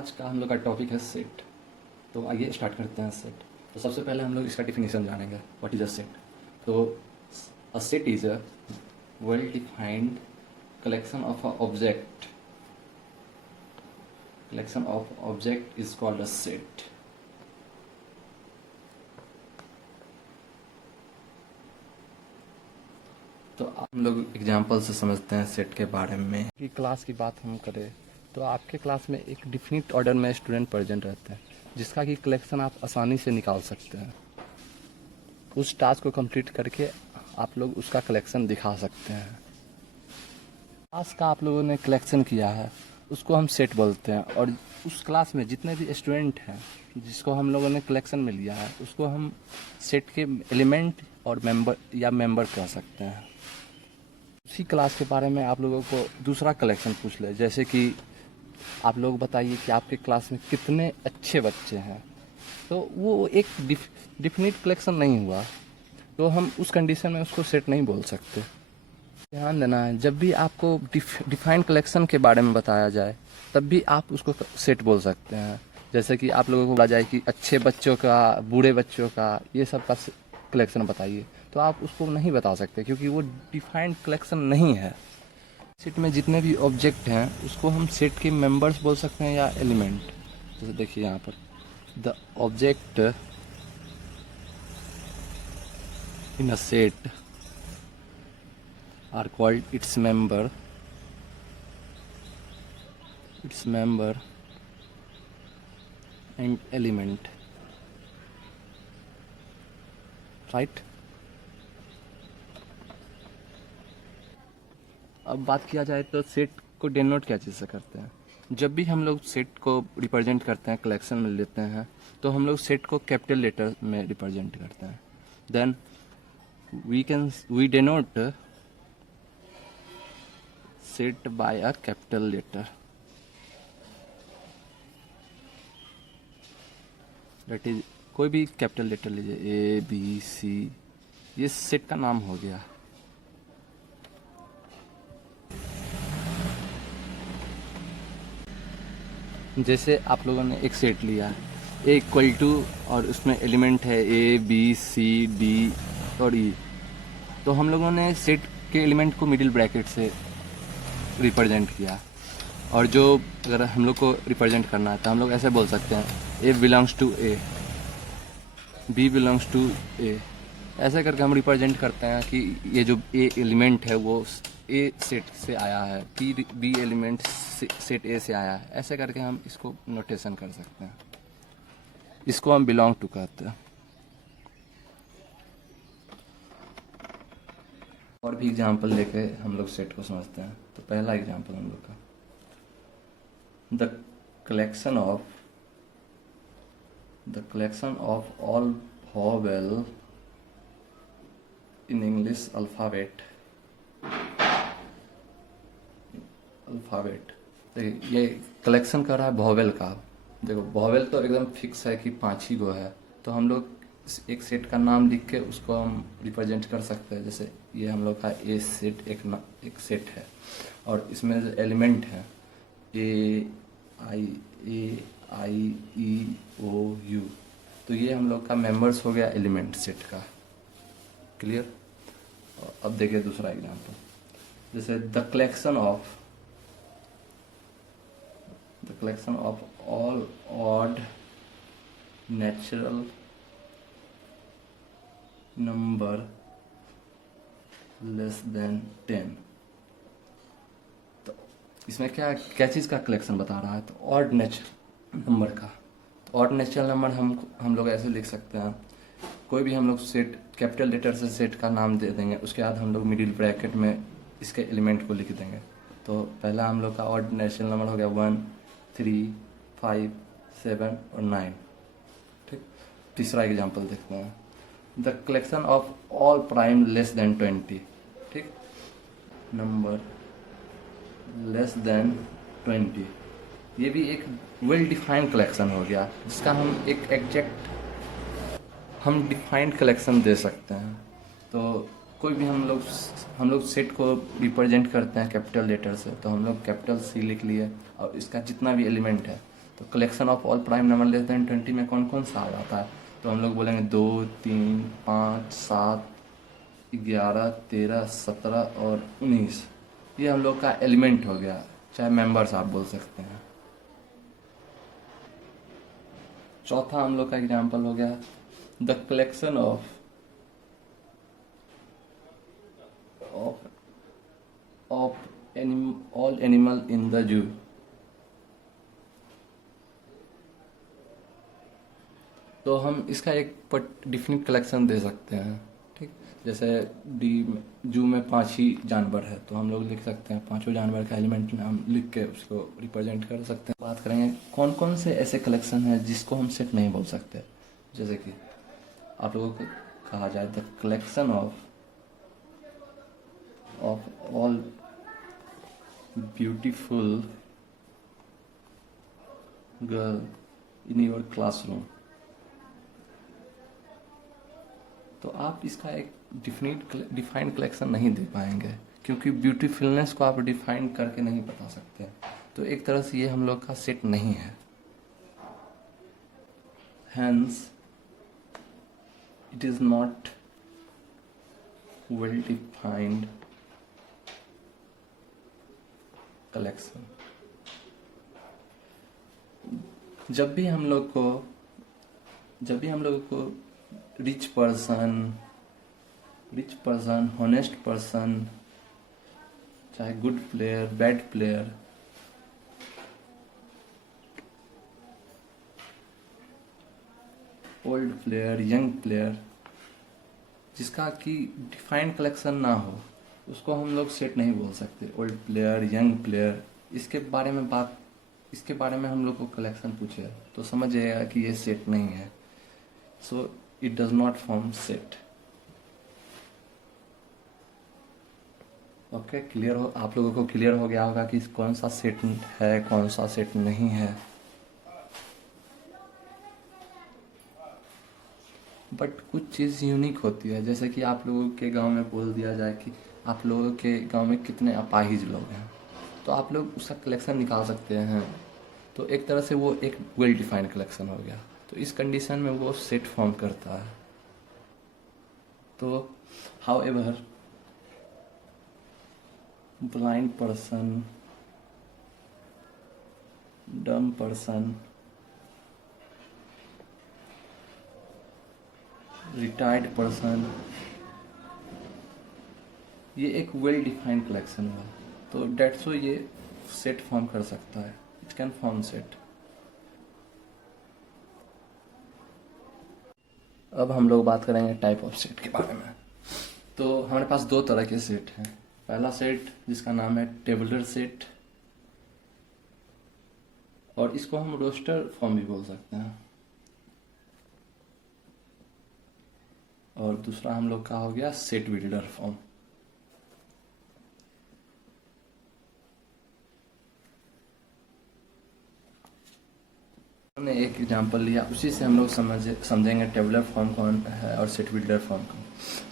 आज का हम लोग का टॉपिक है सेट। तो आइए स्टार्ट करते हैं सेट। तो सबसे पहले हम लोग इसका डिफिनीशन जानेंगे, व्हाट इज़ अ सेट। तो a set is a well defined collection of a object collection of object is called a set। तो हम लोग एग्जांपल से समझते हैं सेट के बारे में। कि क्लास की बात हम करें तो आपके क्लास में एक डिफिनिट ऑर्डर में स्टूडेंट प्रेजेंट रहते हैं, जिसका कि कलेक्शन आप आसानी से निकाल सकते हैं। उस टास्क को कंप्लीट करके आप लोग उसका कलेक्शन दिखा सकते हैं। क्लास का आप लोगों ने कलेक्शन किया है उसको हम सेट बोलते हैं, और उस क्लास में जितने भी स्टूडेंट हैं जिसको हम लोगों ने कलेक्शन में लिया है उसको हम सेट के एलिमेंट और मेंबर कह सकते हैं। उसी क्लास के बारे में आप लोगों को दूसरा कलेक्शन पूछ ले, जैसे कि आप लोग बताइए कि आपके क्लास में कितने अच्छे बच्चे हैं, तो वो एक डिफिनिट कलेक्शन नहीं हुआ, तो हम उस कंडीशन में उसको सेट नहीं बोल सकते। ध्यान देना है, जब भी आपको डिफाइंड कलेक्शन के बारे में बताया जाए तब भी आप उसको सेट बोल सकते हैं। जैसे कि आप लोगों को बोला जाए कि अच्छे बच्चों का, बुरे बच्चों का, ये सब का कलेक्शन बताइए, तो आप उसको नहीं बता सकते क्योंकि वो डिफाइंड कलेक्शन नहीं है। सेट में जितने भी ऑब्जेक्ट हैं उसको हम सेट के मेंबर्स बोल सकते हैं या एलिमेंट। जैसे देखिए यहाँ पर the object in a set are called its member and element, right। अब बात किया जाए तो सेट को डिनोट क्या चीज़ से करते हैं। जब भी हम लोग सेट को रिप्रेजेंट करते हैं, कलेक्शन में लेते हैं, तो हम लोग सेट को कैपिटल लेटर में रिप्रेजेंट करते हैं। Then we denote set by a capital letter, that is कोई भी कैपिटल लेटर लीजिए, ए बी सी, ये सेट का नाम हो गया। जैसे आप लोगों ने एक सेट लिया ए इक्वल टू, और उसमें एलिमेंट है ए बी सी डी और ई, तो हम लोगों ने सेट के एलिमेंट को मिडिल ब्रैकेट से रिप्रेजेंट किया। और जो अगर हम लोग को रिप्रेजेंट करना है तो हम लोग ऐसे बोल सकते हैं A belongs to A, B belongs to A. ऐसे करके हम रिप्रेजेंट करते हैं कि ये जो ए एलिमेंट है वो ए सेट से आया है, बी एलिमेंट सेट ए से आया है। ऐसे करके हम इसको नोटेशन कर सकते हैं। इसको हम बिलोंग टू कहते हैं। और भी एग्जाम्पल लेके हम लोग सेट को समझते हैं। तो पहला एग्जाम्पल हम लोग का, the collection of all vowel in English alphabet। देखिए ये कलेक्शन कर रहा है वॉवेल का। देखो वॉवेल तो एकदम फिक्स है कि 5 ही गो है, तो हम लोग एक सेट का नाम लिख के उसको हम रिप्रेजेंट कर सकते हैं। जैसे ये हम लोग का ए सेट एक सेट है, और इसमें जो एलिमेंट है ए आई ई ओ यू, तो ये हम लोग का मेंबर्स हो गया एलिमेंट सेट का। क्लियर। अब देखिए दूसरा एग्जांपल, जैसे the collection of all odd natural number less than 10। तो इसमें क्या क्या चीज़ का कलेक्शन बता रहा है, तो ऑड नेचुरल नंबर का। तो ऑड नेचुरल नंबर हम लोग ऐसे लिख सकते हैं, कोई भी हम लोग सेट कैपिटल लेटर से सेट का नाम दे देंगे, उसके बाद हम लोग मिडिल ब्रैकेट में इसके एलिमेंट को लिख देंगे। तो पहला हम लोग का ऑड नेचुरल नंबर हो गया 1 3 5 7 और 9। ठीक। तीसरा एग्जांपल देखते हैं, the collection of all prime less than 20। ठीक, नंबर लेस देन 20, ये भी एक वेल डिफाइंड कलेक्शन हो गया, जिसका हम एक एग्जैक्ट हम डिफाइंड कलेक्शन दे सकते हैं। तो कोई भी हम लोग सेट को रिप्रेजेंट करते हैं कैपिटल लेटर से, तो हम लोग कैपिटल सी लिख लिए, और इसका जितना भी एलिमेंट है तो collection of all prime number less than 20 में कौन कौन सा आ जाता है? तो हम लोग बोलेंगे 2, 3, 5, 7, 11, 13, 17 और 19। ये हम लोग का एलिमेंट हो गया, चाहे मेंबर्स आप बोल सकते हैं। चौथा हम लोग का एग्जाम्पल हो गया the collection of all animal in the zoo. तो हम इसका एक डिफिनिट कलेक्शन दे सकते हैं, ठीक। जैसे डी जू में 5 ही जानवर है, तो हम लोग लिख सकते हैं 5 जानवर का एलिमेंट नाम लिख के उसको रिप्रेजेंट कर सकते हैं। बात करेंगे कौन कौन से ऐसे कलेक्शन है जिसको हम सेट नहीं बोल सकते। जैसे कि आप लोगों को कहा जाए the collection of all beautiful girl in your classroom. तो आप इसका एक डिफाइंड कलेक्शन नहीं दे पाएंगे, क्योंकि ब्यूटीफुलनेस को आप डिफाइन करके नहीं बता सकते। तो एक तरह से ये हम लोग का सेट नहीं है। Hence it is not well defined collection. जब भी हम लोग को रिच पर्सन, हॉनेस्ट पर्सन, चाहे good player, bad player, old player, young player, जिसका कि डिफाइंड कलेक्शन ना हो, उसको हम लोग सेट नहीं बोल सकते। ओल्ड प्लेयर, यंग प्लेयर, इसके बारे में हम लोग को कलेक्शन पूछे तो समझ जाएगा कि ये सेट नहीं है। So it does not form set. Okay, clear हो? आप लोगों को क्लियर हो गया होगा कि कौन सा सेट है, कौन सा सेट नहीं है। बट कुछ चीज़ यूनिक होती है, जैसे कि आप लोगों के गांव में बोल दिया जाए कि आप लोगों के गांव में कितने अपाहिज लोग हैं, तो आप लोग उसका कलेक्शन निकाल सकते हैं। तो एक तरह से वो एक वेल डिफाइंड कलेक्शन हो गया। तो इस कंडीशन में वो सेट फॉर्म करता है। तो हाउ एवर ब्लाइंड पर्सन, डम पर्सन, रिटायर्ड पर्सन, ये एक वेल डिफाइंड कलेक्शन हुआ। तो डेट्स वो ये सेट फॉर्म कर सकता है। It can form set. अब हम लोग बात करेंगे टाइप ऑफ सेट के बारे में। तो हमारे पास 2 तरह के सेट हैं। पहला सेट जिसका नाम है टेबुलर सेट, और इसको हम रोस्टर फॉर्म भी बोल सकते हैं। और दूसरा हम लोग का हो गया सेट बिल्डर फॉर्म। हमने एक एग्जांपल लिया, उसी से हम लोग समझेंगे टेबुलर फॉर्म कौन है और सेट बिल्डर फॉर्म कौन।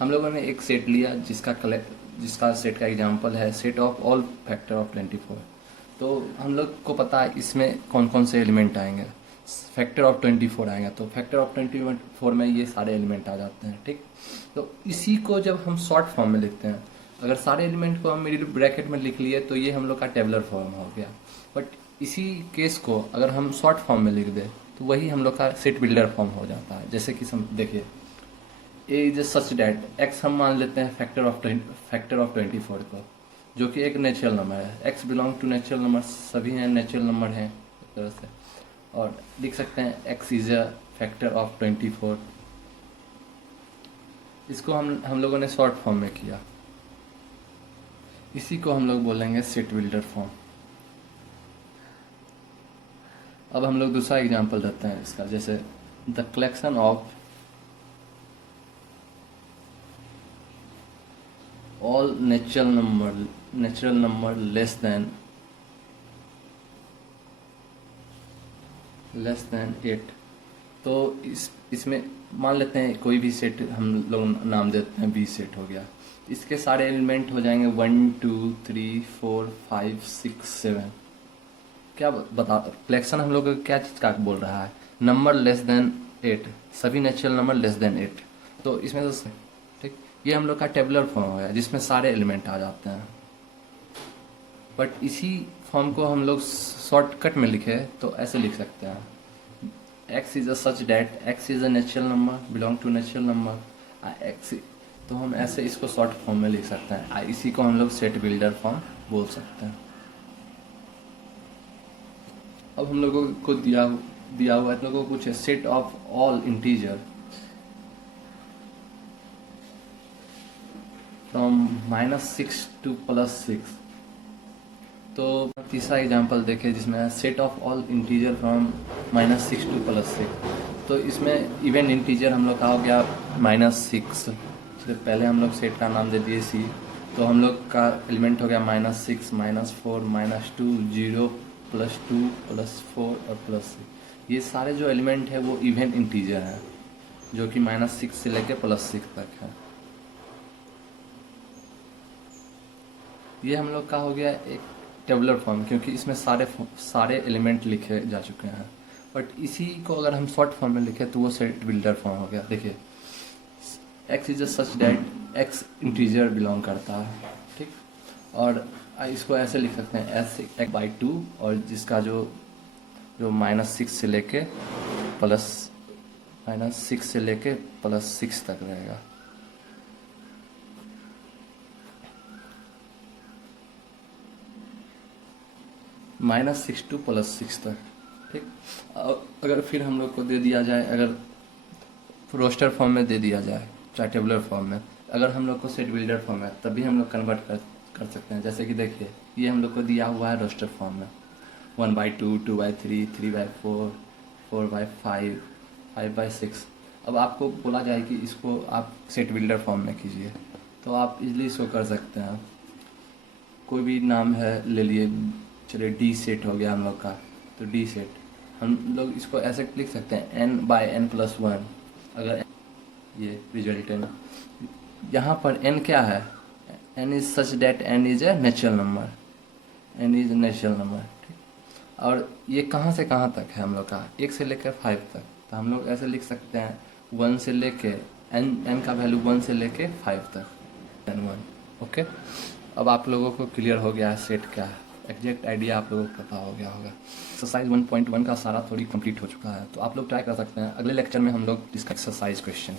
हम लोगों ने एक सेट लिया जिसका सेट का एग्जांपल है set of all factor of 24। तो हम लोग को पता है इसमें कौन कौन से एलिमेंट आएंगे। फैक्टर ऑफ 24 आएंगे, तो फैक्टर ऑफ 24 में ये सारे एलिमेंट आ जाते हैं, ठीक। तो इसी को जब हम शॉर्ट फॉर्म में लिखते हैं, अगर सारे एलिमेंट को हम मिडिल ब्रैकेट में लिख लिए तो ये हम लोग का टेबुलर फॉर्म हो गया। बट इसी केस को अगर हम शॉर्ट फॉर्म में लिख दें तो वही हम लोग का सेट बिल्डर फॉर्म हो जाता है। जैसे कि देखिए, ए इज सच डैट एक्स हम मान लेते हैं फैक्टर ऑफ 24 को, जो कि एक नेचुरल नंबर है। X belong to natural number, सभी हैं नेचुरल नंबर हैं एक तरह से। और लिख सकते हैं x is a factor of 24। इसको हम लोगों ने शॉर्ट फॉर्म में किया। इसी को हम लोग बोलेंगे सेट बिल्डर फॉर्म। अब हम लोग दूसरा एग्जांपल देते हैं इसका, जैसे the collection of all natural number less than 8। तो इसमें मान लेते हैं कोई भी सेट हम लोग नाम देते हैं बी सेट हो गया। इसके सारे एलिमेंट हो जाएंगे 1 2 3 4 5 6 7। क्या बता, कलेक्शन हम लोग क्या चीज़ का बोल रहा है, नंबर लेस देन 8, सभी नेचुरल नंबर लेस देन 8। तो इसमें तो ठीक, ये हम लोग का टेबुलर फॉर्म हो गया जिसमें सारे एलिमेंट आ जाते हैं। बट इसी फॉर्म को हम लोग शॉर्टकट में लिखे तो ऐसे लिख सकते हैं, x is a such that x is a natural number belong to natural number x। तो हम ऐसे इसको शॉर्ट फॉर्म में लिख सकते हैं, इसी को हम लोग सेट बिल्डर फॉर्म बोल सकते हैं। अब हम लोगों को दिया हुआ है, लोगों को कुछ set of all integer from -6 to +6। तो तीसरा एग्जांपल देखें जिसमें set of all integer from -6 to +6। तो इसमें इवन इंटीजर हम लोग का हो गया -6। तो पहले हम लोग सेट का नाम दे दिए सी, तो हम लोग का एलिमेंट हो गया -6, -4, -2, 0, +2, +4 और +6। ये सारे जो एलिमेंट है वो इवन इंटीजर हैं, जो कि -6 से लेकर +6 तक है। ये हम लोग का हो गया एक टेबुलर फॉर्म, क्योंकि इसमें सारे एलिमेंट लिखे जा चुके हैं। बट इसी को अगर हम शॉर्ट फॉर्म में लिखे तो वो सेट बिल्डर फॉर्म हो गया। देखिए, x is a such that x integer belong करता है, ठीक। और इसको ऐसे लिख सकते हैं x/2, और जिसका जो -6 से लेके +6 तक रहेगा। -6 टू +6 तक, ठीक। अगर फिर हम लोग को दे दिया जाए, अगर रोस्टर फॉर्म में दे दिया जाए चाहे टेबुलर फॉर्म में, अगर हम लोग को सेट बिल्डर फॉर्म है तभी हम लोग कन्वर्ट कर सकते हैं। जैसे कि देखिए, ये हम लोग को दिया हुआ है रोस्टर फॉर्म में 1/2, 2/3, 3/4, 4/5, 5/6। अब आपको बोला जाए कि इसको आप सेट बिल्डर फॉर्म में कीजिए, तो आप इजली इसको कर सकते हैं। कोई भी नाम है ले लिए, चलिए डी सेट हो गया हम लोग का, तो डी सेट हम लोग इसको ऐसे लिख सकते हैं n/n+1। अगर ये रिजल्टेंट, यहाँ पर n क्या है, n is such that n is a natural number, n is natural number, ठीक। और ये कहाँ से कहाँ तक है हम लोग का, 1 से लेकर 5 तक। तो हम लोग ऐसे लिख सकते हैं 1 से लेके n का वैल्यू 1 से लेके 5 तक, n1। ओके, अब आप लोगों को क्लियर हो गया है सेट क्या है, एग्जैक्ट आइडिया आप लोगों को पता हो गया होगा। एक्सरसाइज 1.1 का सारा थोड़ी कंप्लीट हो चुका है, तो आप लोग ट्राई कर सकते हैं। अगले लेक्चर में हम लोग इसका एक्सरसाइज क्वेश्चन